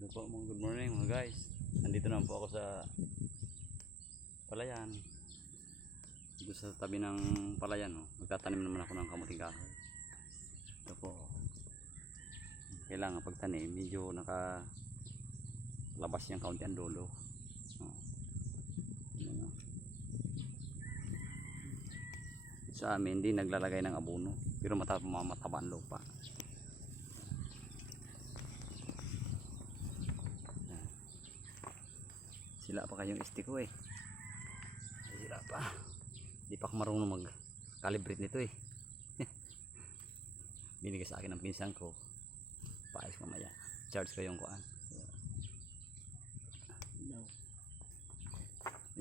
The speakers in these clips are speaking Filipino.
Good morning mga guys. Nandito naman po ako sa palayan. Dito sa tabi ng palayan, oh. Magtatanim naman ako ng kamuting kahoy. Ito po. Kailangan pagtanim, medyo nakalabas yung kaunti ang dulo. Oh. Ayan, oh. Sa amin, hindi naglalagay ng abono. Pero mataba ang lupa. Sila pa kayong este ko eh. Sila pa. Hindi pa ako marunong mag-calibrate nito eh. Binigay sa akin ng pinsan ko. Paayos mamaya. Charge ko yung kuan.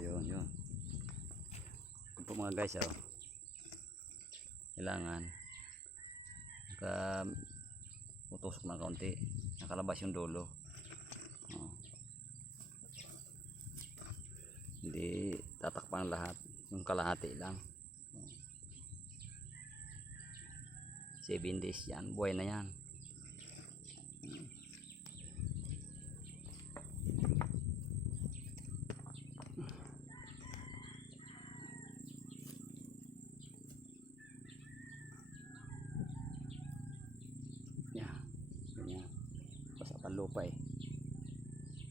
Yun. Ito po mga guys, oh. Kailangan utusok ng kaunti. Nakalabas yung dulo. Oh. Hindi tatakpan lahat, yung kalahati lang. 7 days yan, buhay na yan. Ganyan. Basta ang lupa eh.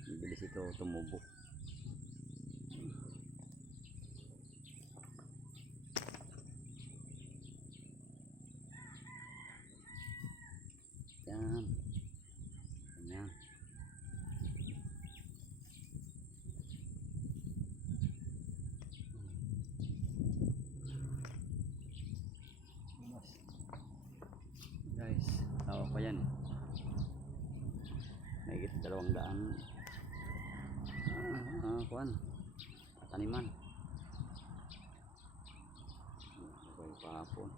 Bilis ito tumubo. Yan. Ganyan. Guys, tawa pa yan. Mahigit 200 kuan taniman. Okay, pahapon.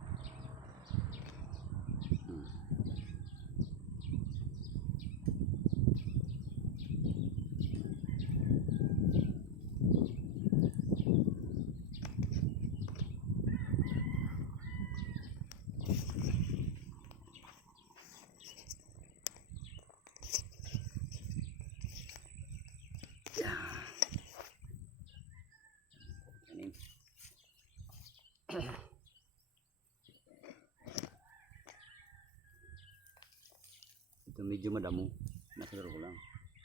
Ito medyo madamo, nasa laro lang.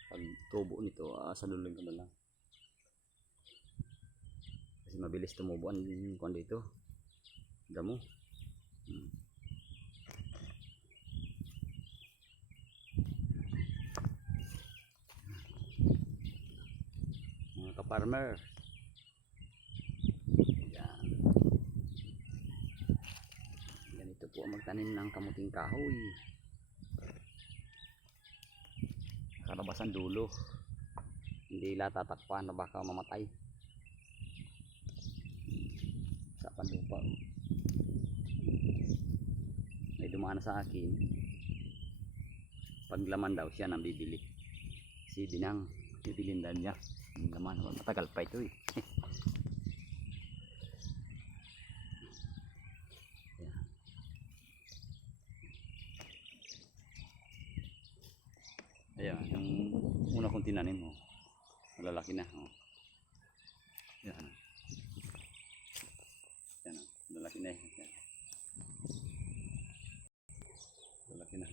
Pag tubo nito, saluloy ko na lang. Kasi mabilis tumubo ang kuwan dito. Damo. Mga ka-farmer. Ganito po ang magtanim ng kamuting kahoy. Kalabasan dulo, hindi tatakpan na baka mamatay sa panlupa. May dumaan sa akin, paglaman daw siya nang bibili, si Binang bibilin daw niya yung laman. Matagal pa ito eh. Ayan, yung una kong tinanim, oh, malalaki na. Oh. Ayan. Ayan, malalaki na. Ayan. Malalaki na.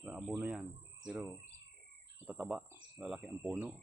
Walang abono yan, pero matataba, malalaki ang puno.